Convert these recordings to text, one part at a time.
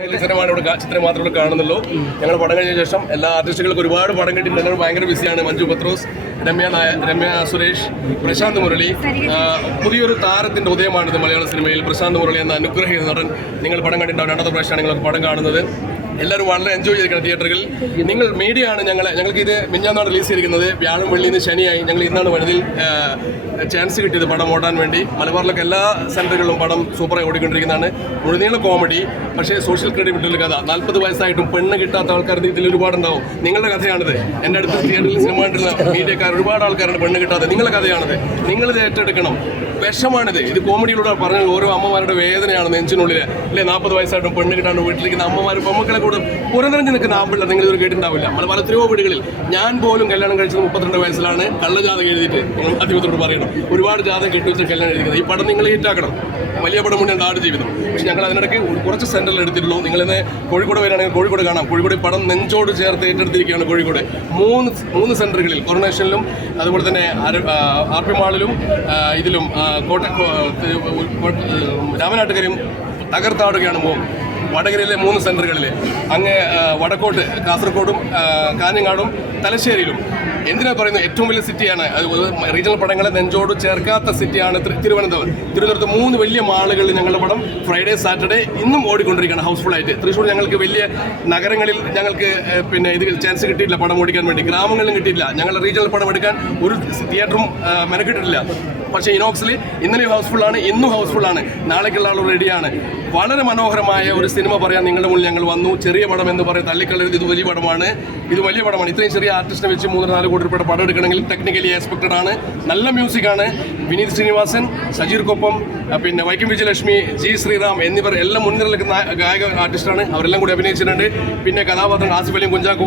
സിനിമയാണ് ഇവിടെ ചിത്രം മാത്രമേ കാണുന്നുള്ളൂ. ഞങ്ങൾ പടം കഴിഞ്ഞ ശേഷം എല്ലാ ആർട്ടിസ്റ്റുകൾക്കും ഒരുപാട് പടം കിട്ടിയിട്ടുണ്ട് ഞങ്ങൾ ഭയങ്കര ബിസിയാണ് മഞ്ജു പത്രോസ് രമ്യ രമ്യ സുരേഷ് പ്രശാന്ത് മുരളി. പുതിയൊരു താരത്തിന്റെ ഉദയമാണിത് മലയാള സിനിമയിൽ. പ്രശാന്ത് മുരളി എന്ന അനുഗ്രഹീത നടൻ. നിങ്ങൾ പടം കണ്ടിട്ടുണ്ടാവും. രണ്ടാമത്തെ പ്രാവശ്യമാണ് നിങ്ങൾ പടം കാണുന്നത്. എല്ലാവരും വളരെ എൻജോയ് ചെയ്തിരിക്കണം തിയേറ്ററുകളിൽ നിങ്ങൾ മീഡിയ ആണ് ഞങ്ങൾ ഞങ്ങൾക്ക് ഇത് മിഞ്ഞാന്നാണ് റിലീസ് ചെയ്തിരിക്കുന്നത്. വ്യാഴം വെള്ളി ഇന്ന് ശനിയായി ഞങ്ങൾ ഇന്നാണ് വനിതയിൽ ചാൻസ് കിട്ടിയത് പടം ഓടാൻ വേണ്ടി. മലബാറിലൊക്കെ എല്ലാ സെന്ററുകളിലും പടം സൂപ്പറായി ഓടിക്കൊണ്ടിരിക്കുന്നതാണ്. മുഴുനീള കോമഡി പക്ഷേ സോഷ്യൽ ക്രെഡിബിലിറ്റി കഥ. നാൽപ്പത് വയസ്സായിട്ടും പെണ്ണ് കിട്ടാത്ത ആൾക്കാർ ഇതിൽ ഒരുപാടുണ്ടാവും. നിങ്ങളുടെ കഥയാണിത്. എന്റെ അടുത്ത് തിയേറ്ററിൽ സിനിമ മീഡിയക്കാർ ഒരുപാട് ആൾക്കാരുണ്ട് പെണ്ണ് കിട്ടാതെ നിങ്ങളുടെ കഥയാണിത്. നിങ്ങളിത് ഏറ്റെടുക്കണം. വിഷമാണിത്. ഇത് കോമഡിയിലൂടെ പറഞ്ഞാൽ ഓരോ അമ്മമാരുടെ വേദനയാണ് നെഞ്ചിനുള്ളിൽ അല്ലെ? നാൽപ്പത് വയസ്സായിട്ടും പെണ്ണ് കിട്ടാണ്ട് വീട്ടിലിരിക്കുന്ന അമ്മമാർ പെമ്മക്കളെ കൂടെ പുറനിറഞ്ഞു നിൽക്കുന്ന ആമ്പിള്ള നിങ്ങൾ ഇതൊരു കേട്ടിട്ടുണ്ടാവില്ല നമ്മൾ എത്രയോ വീടുകളിൽ ഞാൻ പോലും കല്യാണം കഴിച്ചത് മുപ്പത്തിരണ്ട് വയസ്സിലാണ്. കള്ളജാതകം എഴുതിയിട്ട് നിങ്ങൾ മാധ്യമത്തോട് പറയണം. ഒരുപാട് ജാതകം കെട്ടിവെച്ച് കല്യാണം എഴുതിക്കുന്നത് ഈ പടം നിങ്ങൾ ഹിറ്റാക്കണം. വലിയ പടം മുന്നേ ആട് ജീവിതം. പക്ഷേ ഞങ്ങൾ അതിനിടയ്ക്ക് കുറച്ച് സെന്ററിൽ എടുത്തിട്ടുള്ളൂ നിങ്ങളിന്ന് കോഴിക്കോട് വരികയാണെങ്കിൽ കോഴിക്കോട് കാണാം. കോഴിക്കോട് പടം നെഞ്ചോട് ചേർത്ത് ഏറ്റെടുത്തിരിക്കുകയാണ് കോഴിക്കോട്. മൂന്ന് മൂന്ന് സെന്ററുകളിൽ കൊറോണേഷനിലും അതുപോലെ തന്നെ ആർ- പി മാളിലും ഇതിലും കോട്ട രാമനാട്ടുകരയും തകർത്താടുകയാണ് പോകും വടകരയിലെ മൂന്ന് സെന്ററുകളിൽ അങ്ങ് വടക്കോട്ട് കാസർഗോഡും കാഞ്ഞങ്ങാടും തലശ്ശേരിയിലും. എന്തിനാ പറയുന്നത് ഏറ്റവും വലിയ സിറ്റിയാണ്? റീജിയണൽ പടങ്ങളെ നെഞ്ചോട് ചേർക്കാത്ത സിറ്റിയാണ് തിരു- തിരുവനന്തപുരം. തിരുവനന്തപുരത്ത് മൂന്ന് വലിയ മാളുകളിൽ ഞങ്ങളുടെ പടം ഫ്രൈഡേ സാറ്റർഡേ ഇന്നും ഓടിക്കൊണ്ടിരിക്കുകയാണ് ഹൗസ്ഫുൾ ആയിട്ട്. തൃശ്ശൂർ ഞങ്ങൾക്ക് വലിയ നഗരങ്ങളിൽ ഞങ്ങൾക്ക് പിന്നെ ഇത് ചാൻസ് കിട്ടിയില്ല പടം ഓടിക്കാൻ വേണ്ടി. ഗ്രാമങ്ങളിലും കിട്ടിയില്ല ഞങ്ങളുടെ റീജിയണൽ പടം എടുക്കാൻ ഒരു തിയേറ്ററും മെനക്കിട്ടിട്ടില്ല. പക്ഷേ ഇനോക്സിൽ ഇന്നലെ ഹൗസ്ഫുൾ ആണ് ഇന്നും ഹൗസ്ഫുൾ ആണ്. നാളേക്കുള്ള ആൾ റെഡിയാണ് വളരെ മനോഹരമായ ഒരു സിനിമ പറയാൻ നിങ്ങളുടെ മുന്നിൽ ഞങ്ങൾ വന്നു. ചെറിയ പടം എന്ന് പറയും തള്ളിക്കളരുത് ഇത് വലിയ പടമാണ്. ഇത് വലിയ പടമാണ്. ഇത്രയും ചെറിയ ആർട്ടിസ്റ്റിനെ വെച്ച് മൂന്ന് നാല് കോടി രൂപയുടെ പടം എടുക്കണമെങ്കിൽ ടെക്നിക്കലി എക്സ്പെക്റ്റഡ് ആണ്. നല്ല മ്യൂസിക് ആണ്. വിനീത് ശ്രീനിവാസൻ സജീർക്കൊപ്പം പിന്നെ വൈക്കം വിജയലക്ഷ്മി ജി ശ്രീറാം എന്നിവർ എല്ലാം മുൻനിര നിൽക്കുന്ന ഗായക ആർട്ടിസ്റ്റാണ്. അവരെല്ലാം കൂടി അഭിനയിച്ചിട്ടുണ്ട്. പിന്നെ കഥാപാത്രം ആസിഫ് അലിയും കുഞ്ചാക്കോ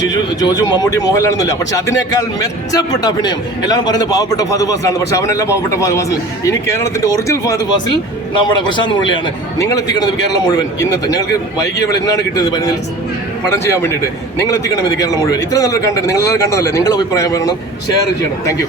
ജിജു ജോജു മമ്മൂട്ടി മോഹൻലാലൊന്നുമില്ല പക്ഷെ അതിനേക്കാൾ മെച്ചപ്പെട്ട അഭിനയം എല്ലാവരും പറയുന്നത് പാവപ്പെട്ട ഫഹദ് ഫാസിലാണ് പക്ഷെ അവനെല്ലാം പാവപ്പെട്ട ഫഹദ് ഫാസിൽ. ഇനി കേരളത്തിന്റെ ഒറിജിനൽ ഫഹദ് ഫാസിൽ നമ്മുടെ പ്രശാന്ത് മുരളിയാണ്. നിങ്ങൾ എത്തിക്കണത് കേരളം മുഴുവൻ. ഇന്നത്തെ ഞങ്ങൾക്ക് വൈകിയ വേള ഇന്നാണ് കിട്ടിയത് പരുന്നിൽ പടം ചെയ്യാൻ വേണ്ടിയിട്ട്. നിങ്ങൾ എത്തിക്കണം ഇത് കേരളം മുഴുവൻ. ഇത്ര നല്ലൊരു കണ്ടന്റ് നിങ്ങളെല്ലാവരും കണ്ടതല്ലേ? നിങ്ങളുടെ അഭിപ്രായം പറയണം. ഷെയർ ചെയ്യണം. താങ്ക്